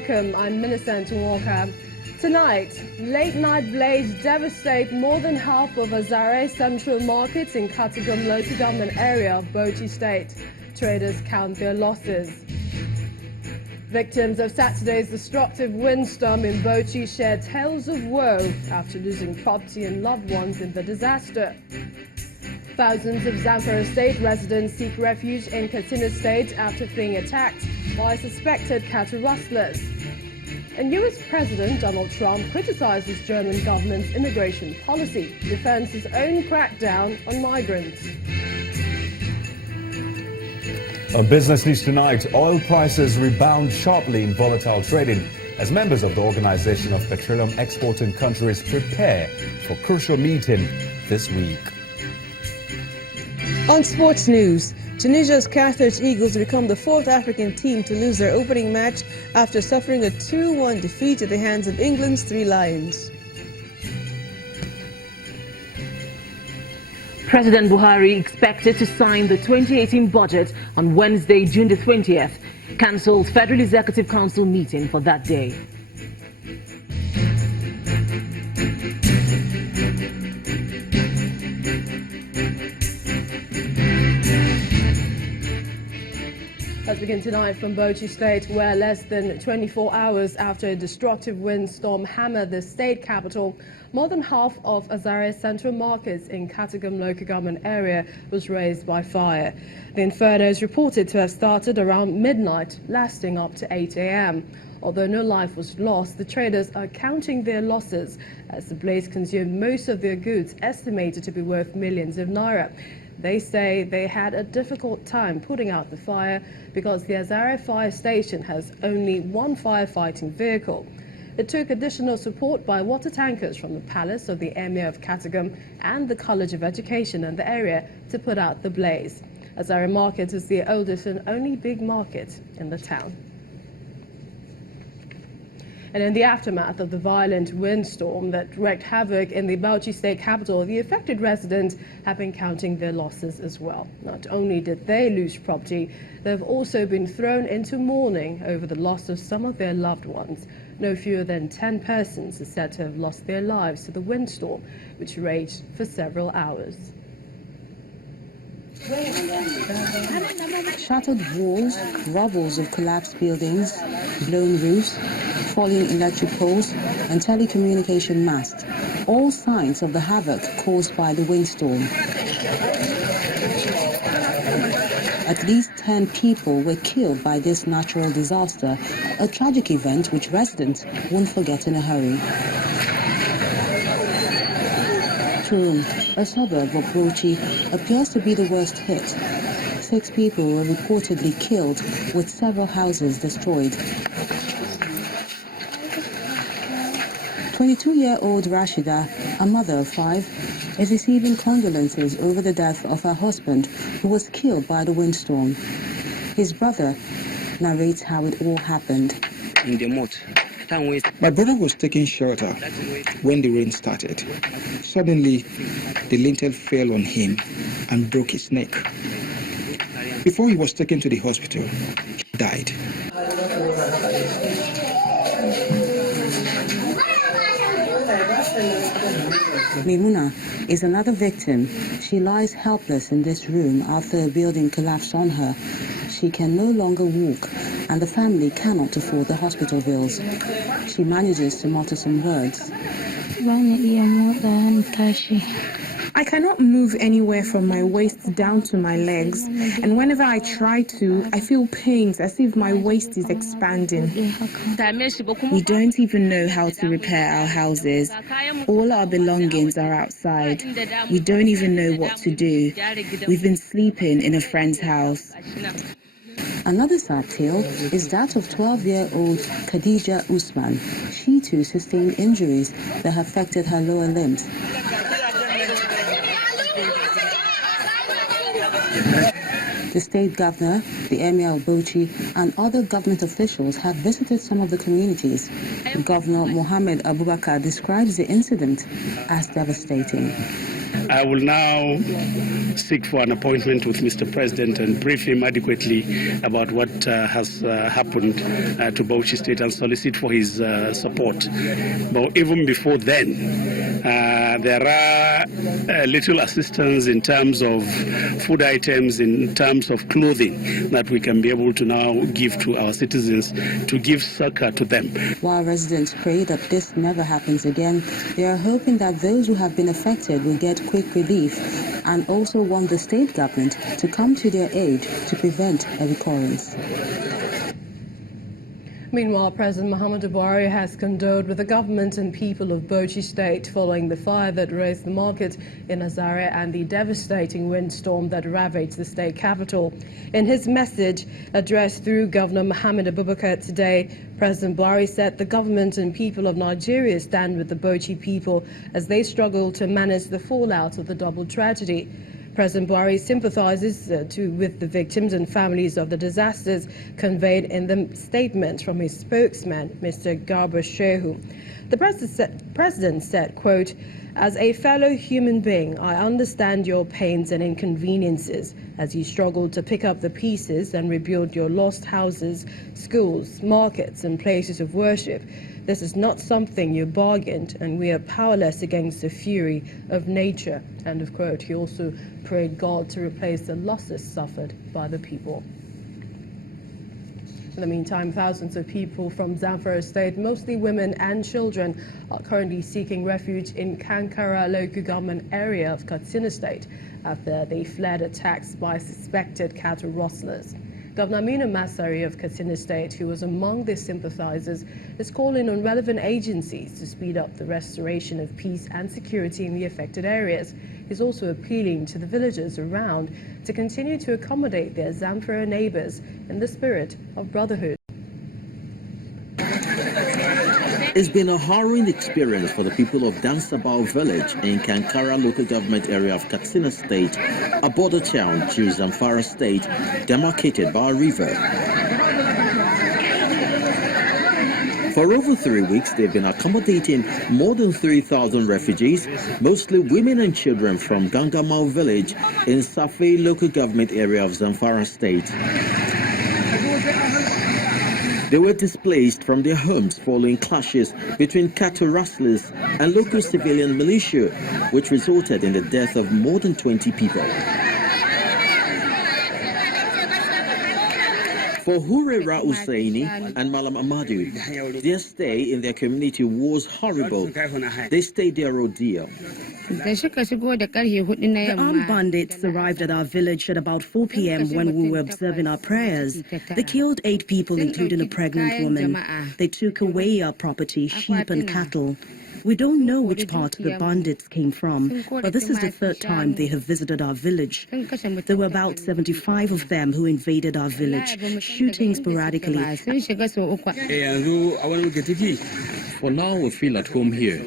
welcome. I'm Millicent Walker. Tonight, late-night blaze devastate more than half of Azare central markets in Katagum local government area of Bauchi state. Traders count their losses. Victims of Saturday's destructive windstorm in Bauchi share tales of woe after losing property and loved ones in the disaster. Thousands of Zamfara state residents seek refuge in Katsina state after being attacked by suspected cattle rustlers. And US President Donald Trump criticizes German government's immigration policy, defends his own crackdown on migrants. On Business News tonight, oil prices rebound sharply in volatile trading as members of the Organization of Petroleum Exporting Countries prepare for crucial meeting this week. On sports news, Tunisia's Carthage Eagles become the fourth African team to lose their opening match after suffering a 2-1 defeat at the hands of England's Three Lions. President Buhari expected to sign the 2018 budget on Wednesday, June the 20th, cancelled Federal Executive Council meeting for that day. Let's begin tonight from Bauchi State, where less than 24 hours after a destructive windstorm hammered the state capital, more than half of Azare's central markets in Katagum local government area was razed by fire. The inferno is reported to have started around midnight, lasting up to 8 a.m. Although no life was lost, the traders are counting their losses as the blaze consumed most of their goods, estimated to be worth millions of naira. They say they had a difficult time putting out the fire because the Azare fire station has only one firefighting vehicle. It took additional support by water tankers from the palace of the Emir of Katagum and the College of Education in the area to put out the blaze. Azare Market is the oldest and only big market in the town. And in the aftermath of the violent windstorm that wreaked havoc in the Bauchi state capital, the affected residents have been counting their losses as well. Not only did they lose property, they've also been thrown into mourning over the loss of some of their loved ones. No fewer than 10 persons are said to have lost their lives to the windstorm, which raged for several hours. Shattered walls, rubbles of collapsed buildings, blown roofs, falling electric poles, and telecommunication masts, all signs of the havoc caused by the windstorm. At least 10 people were killed by this natural disaster, a tragic event which residents won't forget in a hurry. Turum, a suburb of Bauchi, appears to be the worst hit. 6 people were reportedly killed, with several houses destroyed. 22-year-old Rashida, a mother of 5, is receiving condolences over the death of her husband, who was killed by the windstorm. His brother narrates how it all happened. My brother was taking shelter when the rain started. Suddenly, the lintel fell on him and broke his neck. Before he was taken to the hospital, he died. Mimuna is another victim. She lies helpless in this room after a building collapsed on her. She can no longer walk, and the family cannot afford the hospital bills. She manages to mutter some words. I cannot move anywhere from my waist down to my legs, and whenever I try to, I feel pains as if my waist is expanding. We don't even know how to repair our houses. All our belongings are outside. We don't even know what to do. We've been sleeping in a friend's house. Another sad tale is that of 12-year-old Khadija Usman. She too sustained injuries that affected her lower limbs. The state governor, the Emir of Bauchi, and other government officials have visited some of the communities. Governor Mohammed Abubakar describes the incident as devastating. I will now seek for an appointment with Mr. President and brief him adequately about what has happened to Bauchi State and solicit for his support. But even before then, there are little assistance in terms of food items, in terms of clothing that we can be able to now give to our citizens to give succor to them. While residents pray that this never happens again, they are hoping that those who have been affected will get quick relief and also want the state government to come to their aid to prevent a recurrence. Meanwhile, President Muhammadu Buhari has condoled with the government and people of Bauchi State following the fire that razed the market in Azare and the devastating windstorm that ravaged the state capital. In his message addressed through Governor Mohammed Abubakar today, President Buhari said the government and people of Nigeria stand with the Bauchi people as they struggle to manage the fallout of the double tragedy. President Buhari sympathizes with the victims and families of the disasters conveyed in the statement from his spokesman, Mr. Garba Shehu. The president said, quote, "As a fellow human being, I understand your pains and inconveniences as you struggle to pick up the pieces and rebuild your lost houses, schools, markets, and places of worship. This is not something you bargained, and we are powerless against the fury of nature." End of quote. He also prayed God to replace the losses suffered by the people. In the meantime, thousands of people from Zamfara State, mostly women and children, are currently seeking refuge in Kankara local government area of Katsina State after they fled attacks by suspected cattle rustlers. Governor Aminu Masari of Katsina State, who was among the sympathizers, is calling on relevant agencies to speed up the restoration of peace and security in the affected areas. He's also appealing to the villagers around to continue to accommodate their Zamfara neighbors in the spirit of brotherhood. It's been a harrowing experience for the people of Dansabao village in Kankara local government area of Katsina State, a border town to Zamfara State, demarcated by a river. For over 3 weeks, they've been accommodating more than 3,000 refugees, mostly women and children from Gangamao village in Safi local government area of Zamfara State. They were displaced from their homes following clashes between cattle rustlers and local civilian militia, which resulted in the death of more than 20 people. For Hurera Usaini and Malam Amadu, their stay in their community was horrible. They stayed their ordeal. The armed bandits arrived at our village at about 4 p.m. when we were observing our prayers. They killed 8 people, including a pregnant woman. They took away our property, sheep and cattle. We don't know which part the bandits came from, but this is the 3rd time they have visited our village. There were about 75 of them who invaded our village, shooting sporadically. For now, we feel at home here.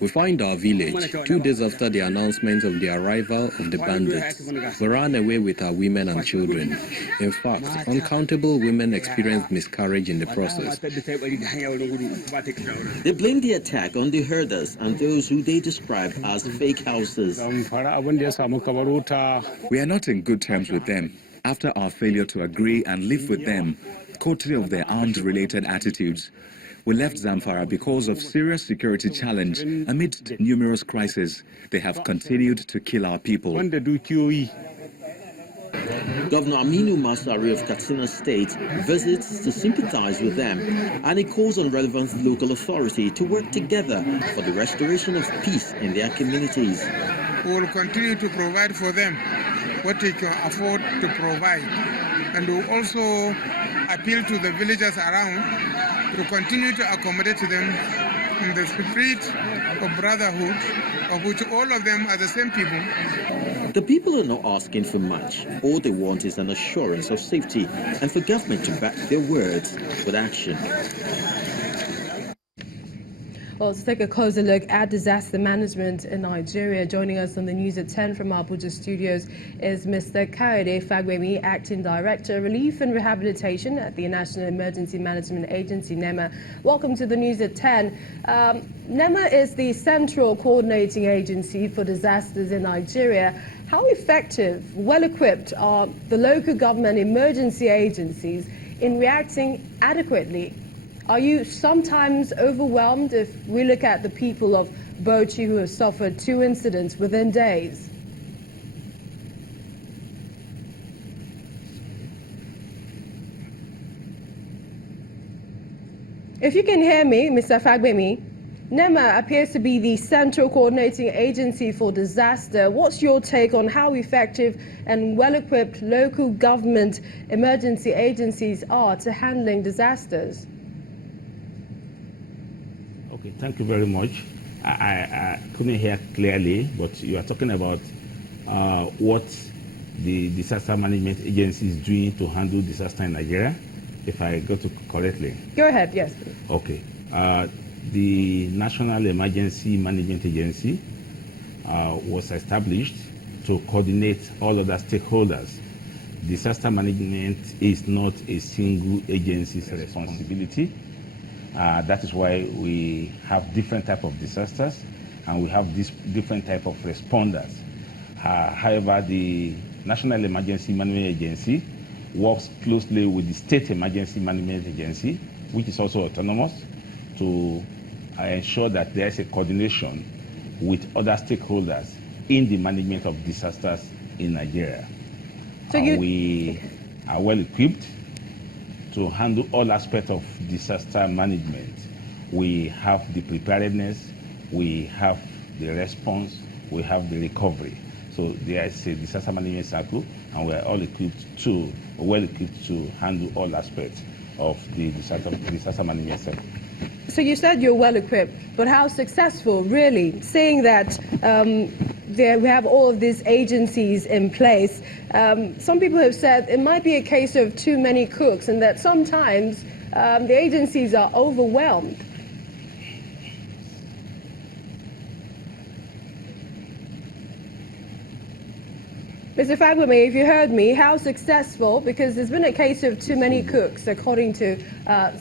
We find our village 2 days after the announcement of the arrival of the bandits. We ran away with our women and children. In fact, uncountable women experienced miscarriage in the process. They blamed the attack on the herders and those who they described as fake houses. We are not in good terms with them after our failure to agree and live with them, courtesy of their armed-related attitudes. We left Zamfara because of serious security challenge amidst numerous crises. They have continued to kill our people. Governor Aminu Masari of Katsina State visits to sympathize with them, and he calls on relevant local authority to work together for the restoration of peace in their communities. We will continue to provide for them what they can afford to provide, and we will also appeal to the villagers around to continue to accommodate them in the spirit of brotherhood, of which all of them are the same people. The people are not asking for much. All they want is an assurance of safety and for government to back their words with action. Well, let's take a closer look at disaster management in Nigeria. Joining us on the news at 10 from our Abuja studios is Mr. Kayode Fagbemi, Acting Director, Relief and Rehabilitation at the National Emergency Management Agency, NEMA. Welcome to the news at 10. NEMA is the central coordinating agency for disasters in Nigeria. How effective, well-equipped are the local government emergency agencies in reacting adequately? Are you sometimes overwhelmed if we look at the people of Bauchi who have suffered 2 incidents within days? If you can hear me, Mr. Fagbemi, NEMA appears to be the central coordinating agency for disaster. What's your take on how effective and well-equipped local government emergency agencies are to handling disasters? Okay, thank you very much. I couldn't hear clearly, but you are talking about what the disaster management agency is doing to handle disaster in Nigeria, if I got it correctly. Go ahead, yes, please. Okay. The National Emergency Management Agency was established to coordinate all other stakeholders. Disaster management is not a single agency's responsibility. That is why we have different types of disasters and we have this different type of responders. However, the National Emergency Management Agency works closely with the State Emergency Management Agency, which is also autonomous, to ensure that there is a coordination with other stakeholders in the management of disasters in Nigeria. So we are well equipped to handle all aspects of disaster management. We have the preparedness, we have the response, we have the recovery. So there is a disaster management cycle, and we are all well equipped to handle all aspects of the disaster management cycle. So you said you're well equipped, but how successful, really? Saying that we have all of these agencies in place, some people have said it might be a case of too many cooks and that sometimes the agencies are overwhelmed. Mr. Fagbemi, if you heard me, how successful, because there's been a case of too many cooks, according to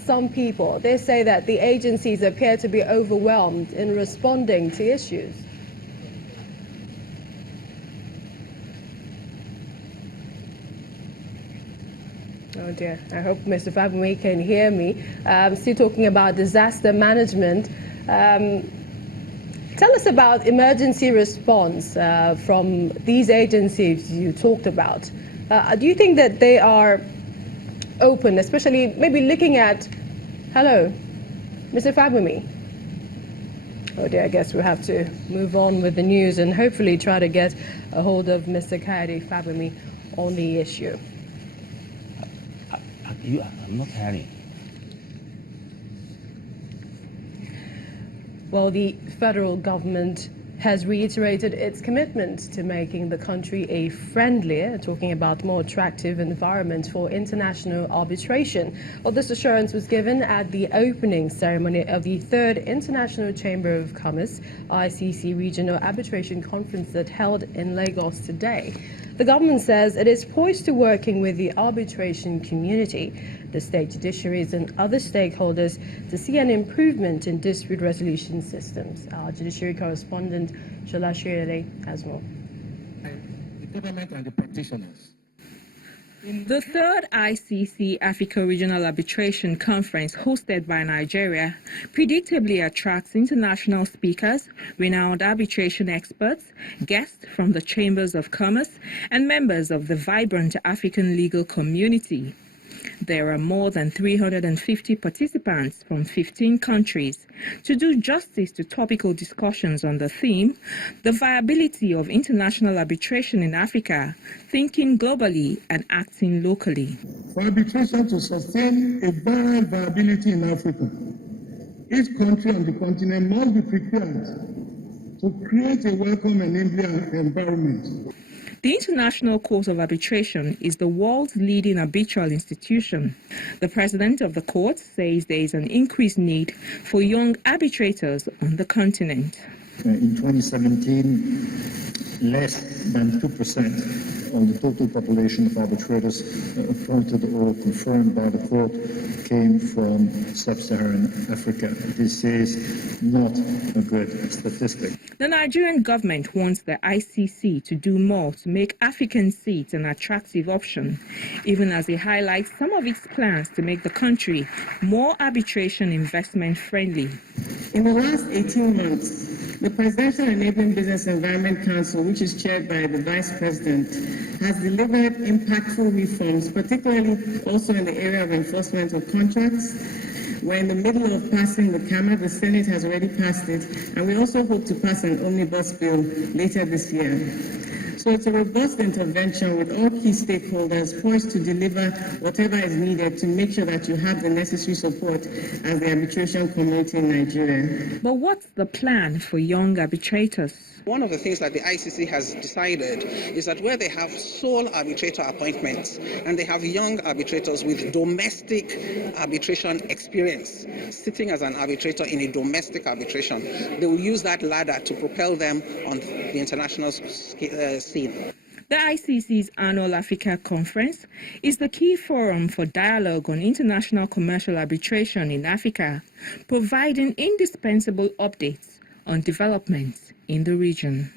some people. They say that the agencies appear to be overwhelmed in responding to issues. Oh dear, I hope Mr. Fagbemi can hear me. Still talking about disaster management. Tell us about emergency response from these agencies you talked about. Do you think that they are open, especially maybe looking at... Hello, Mr. Fagbemi? Oh dear, I guess we'll have to move on with the news and hopefully try to get a hold of Mr. Kayode Fagbemi on the issue. I'm not hearing. Well, the federal government has reiterated its commitment to making the country a friendlier, talking about more attractive environment for international arbitration. Well, this assurance was given at the opening ceremony of the 3rd International Chamber of Commerce ICC Regional Arbitration Conference that held in Lagos today. The government says it is poised to working with the arbitration community, the state judiciaries and other stakeholders to see an improvement in dispute resolution systems. Our judiciary correspondent, Shola Shirele, has more. The government and the practitioners. The 3rd ICC Africa Regional Arbitration Conference, hosted by Nigeria, predictably attracts international speakers, renowned arbitration experts, guests from the chambers of commerce, and members of the vibrant African legal community. There are more than 350 participants from 15 countries to do justice to topical discussions on the theme, the viability of international arbitration in Africa, thinking globally and acting locally. For arbitration to sustain a viability in Africa, each country on the continent must be prepared to create a welcome and enabling environment. The International Court of Arbitration is the world's leading arbitral institution. The president of the court says there is an increased need for young arbitrators on the continent. In 2017, less than 2% of the total population of arbitrators appointed or confirmed by the court came from sub-Saharan Africa. This is not a good statistic. The Nigerian government wants the ICC to do more to make African seats an attractive option, even as it highlights some of its plans to make the country more arbitration investment friendly. In the last 18 months, the Presidential Enabling Business Environment Council, which is chaired by the Vice President, has delivered impactful reforms, particularly also in the area of enforcement of contracts. We're in the middle of passing the CAMA. The Senate has already passed it, and we also hope to pass an omnibus bill later this year. So it's a robust intervention with all key stakeholders poised to deliver whatever is needed to make sure that you have the necessary support as the arbitration community in Nigeria. But what's the plan for young arbitrators? One of the things that the ICC has decided is that where they have sole arbitrator appointments and they have young arbitrators with domestic arbitration experience, sitting as an arbitrator in a domestic arbitration, they will use that ladder to propel them on the international scene. The ICC's annual Africa Conference is the key forum for dialogue on international commercial arbitration in Africa, providing indispensable updates on developments in the region.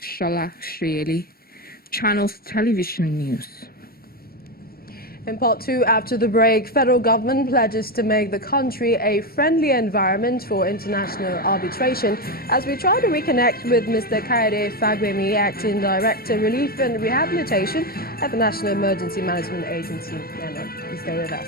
Shola Shayeli, Channels Television News. In part two, after the break, federal government pledges to make the country a friendly environment for international arbitration. As we try to reconnect with Mr. Kayode Fagbemi, Acting Director, Relief and Rehabilitation at the National Emergency Management Agency. Please stay with us.